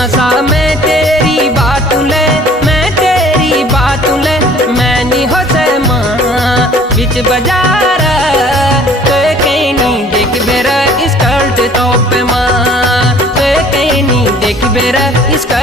नशा मैं तेरी बात ले, मैं तेरी बात ले, मैं नहीं हो से माँ बिच बाजार तो कहीं नहीं देख बेरा स्कर्ट टॉप पे माँ तो कहीं नहीं देख बेरा इसका